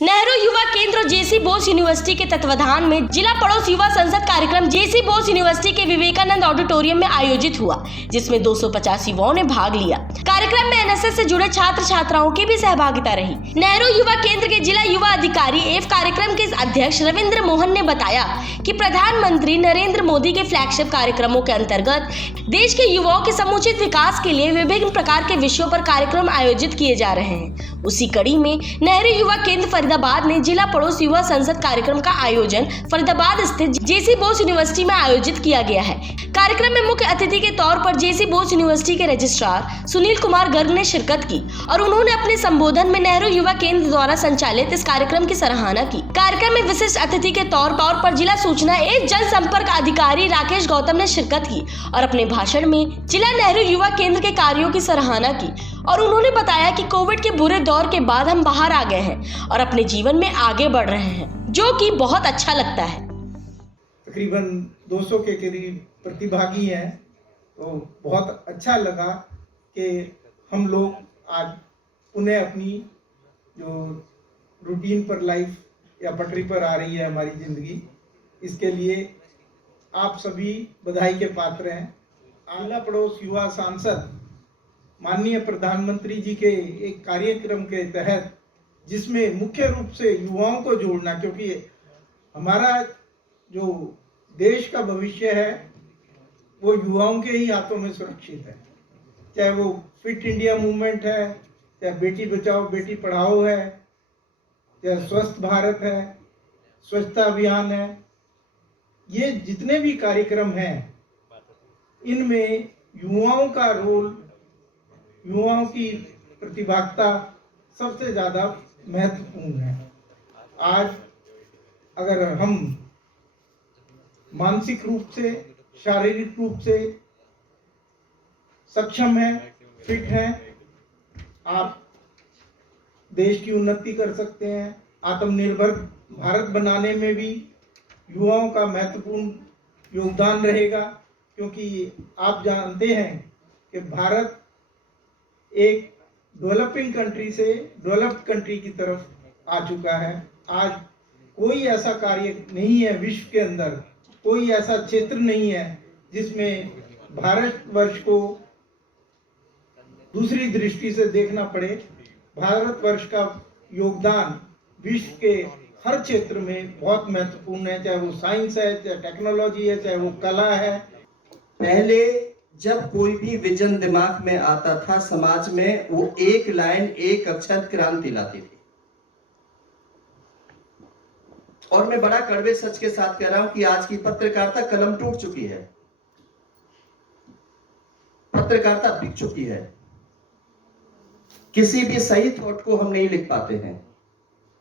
नेहरू युवा केंद्र जेसी बोस यूनिवर्सिटी के तत्वाधान में जिला पड़ोस युवा संसद कार्यक्रम जेसी बोस यूनिवर्सिटी के विवेकानंद ऑडिटोरियम में आयोजित हुआ, जिसमें 250 युवाओं ने भाग लिया। कार्यक्रम में एनएसएस से जुड़े छात्र छात्राओं की भी सहभागिता रही। नेहरू युवा केंद्र के जिला युवा अधिकारी एवं कार्यक्रम के अध्यक्ष रविंद्र मोहन ने बताया कि प्रधानमंत्री नरेंद्र मोदी के फ्लैगशिप कार्यक्रमों के अंतर्गत देश के युवाओं के समुचित विकास के लिए विभिन्न प्रकार के विषयों पर कार्यक्रम आयोजित किए जा रहे हैं। उसी कड़ी में नेहरू युवा केंद्र फरीदाबाद ने जिला पड़ोस युवा संसद कार्यक्रम का आयोजन फरीदाबाद स्थित जेसी बोस यूनिवर्सिटी में आयोजित किया गया है। कार्यक्रम में मुख्य अतिथि के तौर पर जेसी बोस यूनिवर्सिटी के रजिस्ट्रार सुनील कुमार गर्ग ने शिरकत की और उन्होंने अपने संबोधन में नेहरू युवा केंद्र द्वारा संचालित इस कार्यक्रम की सराहना की। कार्यक्रम में विशिष्ट अतिथि के तौर पर जिला सूचना एवं जनसंपर्क अधिकारी राकेश गौतम ने शिरकत की और अपने भाषण में जिला नेहरू युवा केंद्र के कार्यों की सराहना की और उन्होंने बताया कि कोविड के बुरे दौर के बाद हम बाहर आ गए हैं और अपने जीवन में आगे बढ़ रहे हैं, जो कि बहुत अच्छा लगता है। तकरीबन 200 के करीब प्रतिभागी हैं, तो बहुत अच्छा लगा कि हम लोग आज उन्हें अपनी जो रूटीन पर लाइफ या पटरी पर आ रही है हमारी ज़िंदगी, इसके लिए आप सभी बधाई के पात्र हैं। जिला पड़ोस युवा सांसद माननीय प्रधानमंत्री जी के एक कार्यक्रम के तहत, जिसमें मुख्य रूप से युवाओं को जोड़ना, क्योंकि हमारा जो देश का भविष्य है वो युवाओं के ही हाथों में सुरक्षित है। चाहे वो फिट इंडिया मूवमेंट है, चाहे बेटी बचाओ बेटी पढ़ाओ है, चाहे स्वस्थ भारत है, स्वच्छता अभियान है, ये जितने भी कार्यक्रम हैं इनमें युवाओं का रोल, युवाओं की प्रतिभागिता सबसे ज़्यादा महत्वपूर्ण है। आज अगर हम मानसिक रूप से, शारीरिक रूप से सक्षम हैं, फिट हैं, आप देश की उन्नति कर सकते हैं। आत्मनिर्भर भारत बनाने में भी युवाओं का महत्वपूर्ण योगदान रहेगा, क्योंकि आप जानते हैं कि भारत एक डेवलपिंग कंट्री से डेवलप्ड कंट्री की तरफ आ चुका है। आज कोई ऐसा कार्य नहीं है विश्व के अंदर, कोई ऐसा क्षेत्र नहीं है जिसमें भारतवर्ष को दूसरी दृष्टि से देखना पड़े। भारतवर्ष का योगदान विश्व के हर क्षेत्र में बहुत महत्वपूर्ण है, चाहे वो साइंस है, चाहे टेक्नोलॉजी है, चाहे वो कला है। पहले जब कोई भी विजन दिमाग में आता था समाज में, वो एक लाइन एक अक्षर क्रांति लाती थी। और मैं बड़ा कड़वे सच के साथ कह रहा हूं कि आज की पत्रकारिता कलम टूट चुकी है, पत्रकारिता बिक चुकी है। किसी भी सही थॉट को हम नहीं लिख पाते हैं,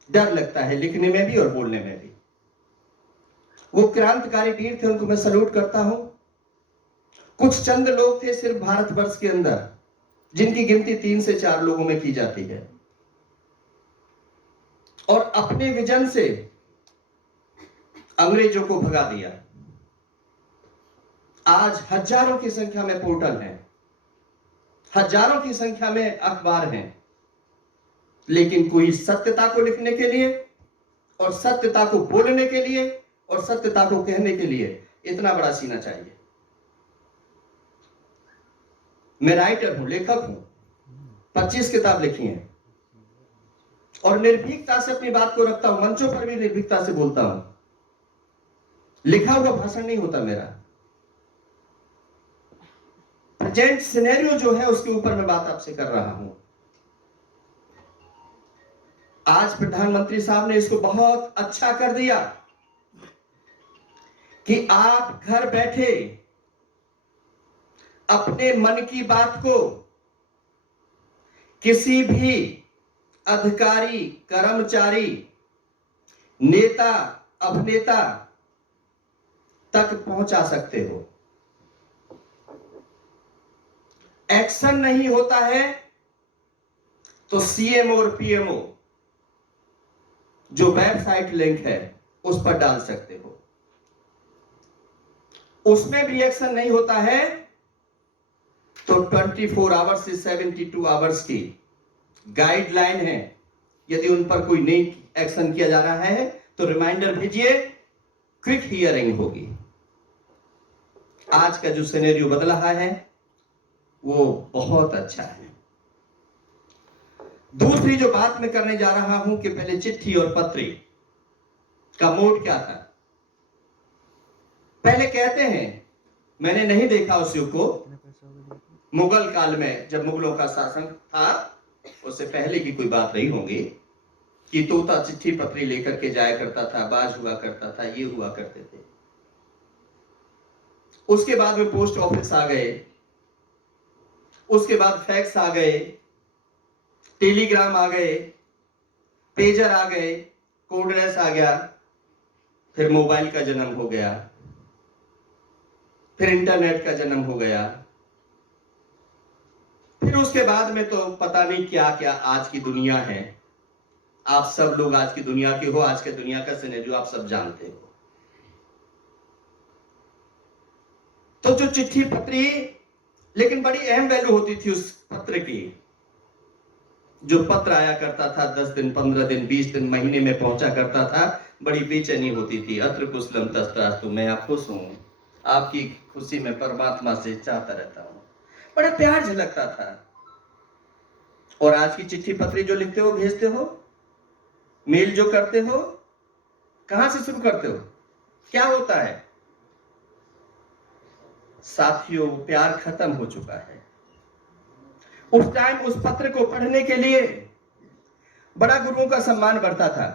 डर लगता है लिखने में भी और बोलने में भी। वो क्रांतिकारी वीर थे, उनको मैं सल्यूट करता हूं। कुछ चंद लोग थे सिर्फ भारतवर्ष के अंदर जिनकी गिनती 3 से 4 लोगों में की जाती है, और अपने विजन से अंग्रेजों को भगा दिया। आज हजारों की संख्या में पोर्टल हैं, हजारों की संख्या में अखबार हैं, लेकिन कोई सत्यता को लिखने के लिए और सत्यता को बोलने के लिए और सत्यता को कहने के लिए इतना बड़ा सीना चाहिए। मैं राइटर हूं, लेखक हूं, 25 किताब लिखी हैं और निर्भीकता से अपनी बात को रखता हूं। मंचों पर भी निर्भीकता से बोलता हूं। लिखा हुआ भाषण नहीं होता मेरा। प्रेजेंट सिनेरियो जो है उसके ऊपर मैं बात आपसे कर रहा हूं। आज प्रधानमंत्री साहब ने इसको बहुत अच्छा कर दिया कि आप घर बैठे अपने मन की बात को किसी भी अधिकारी, कर्मचारी, नेता, अभिनेता तक पहुंचा सकते हो। एक्शन नहीं होता है तो सीएम और पीएमओ जो वेबसाइट लिंक है उस पर डाल सकते हो। उसमें भी एक्शन नहीं होता है तो 24 आवर्स से 72 आवर्स की गाइडलाइन है, यदि उन पर कोई नहीं एक्शन किया जा रहा है तो रिमाइंडर भेजिए, क्विक हियरिंग होगी। आज का जो सिनेरियो बदल रहा है वो बहुत अच्छा है। दूसरी जो बात मैं करने जा रहा हूं कि पहले चिट्ठी और पत्री का मोड क्या था। पहले कहते हैं, मैंने नहीं देखा उस युग को, मुगल काल में जब मुगलों का शासन था उससे पहले की कोई बात रही होगी कि तोता चिट्ठी पत्री लेकर के जाया करता था, बाज हुआ करता था, ये हुआ करते थे। उसके बाद में पोस्ट ऑफिस आ गए, उसके बाद फैक्स आ गए, टेलीग्राम आ गए, पेजर आ गए, कोडलेस आ गया, फिर मोबाइल का जन्म हो गया, फिर इंटरनेट का जन्म हो गया, फिर उसके बाद में तो पता नहीं क्या क्या आज की दुनिया है। आप सब लोग आज की दुनिया के हो, आज के दुनिया का सिनेरियो आप सब जानते हो। तो जो चिट्ठी पत्री, लेकिन बड़ी अहम वैल्यू होती थी उस पत्र की। जो पत्र आया करता था 10 दिन, 15 दिन, 20 दिन, महीने में पहुंचा करता था, बड़ी बेचैनी होती थी। अत्र कुशलम तस्त्रास्तु, मैं आप खुश हूं, आपकी खुशी में परमात्मा से चाहता रहता हूं, बड़ा प्यार झलकता था। और आज की चिट्ठी पत्री जो लिखते हो, भेजते हो, मेल जो करते हो, कहां से शुरू करते हो, क्या होता है साथियों? प्यार खत्म हो चुका है। उस टाइम उस पत्र को पढ़ने के लिए बड़ा गुरुओं का सम्मान बढ़ता था।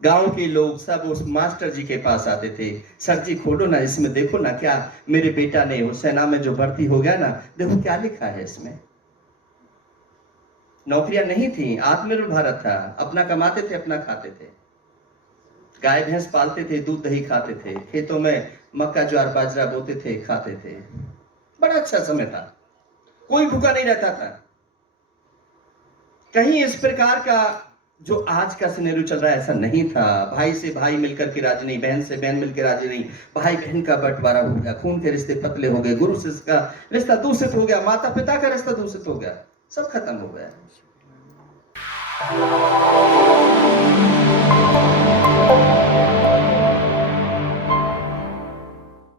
गांव के लोग सब उस मास्टर जी के पास आते थे, सर जी खोलो ना, इसमें देखो ना, क्या मेरे बेटा ने सेना में जो भर्ती हो गया ना, देखो क्या लिखा है इसमें। नौकरियां नहीं थी, आत्मनिर्भर भारत था, अपना कमाते थे, अपना खाते थे, गाय भैंस पालते थे, दूध दही खाते थे, खेतों में मक्का ज्वार बाजरा बोते थे, खाते थे। बड़ा अच्छा समय था, कोई भूखा नहीं रहता था। कहीं इस प्रकार का जो आज का सिनेरियो चल रहा है ऐसा नहीं था। भाई से भाई मिलकर के राजी नहीं, बहन से बहन मिलकर राजी नहीं, भाई बहन का बंटवारा हो गया, खून के रिश्ते पतले हो गए, गुरु शिष्य का रिश्ता दूषित हो गया, माता पिता का रिश्ता दूषित हो गया, सब खत्म हो गया।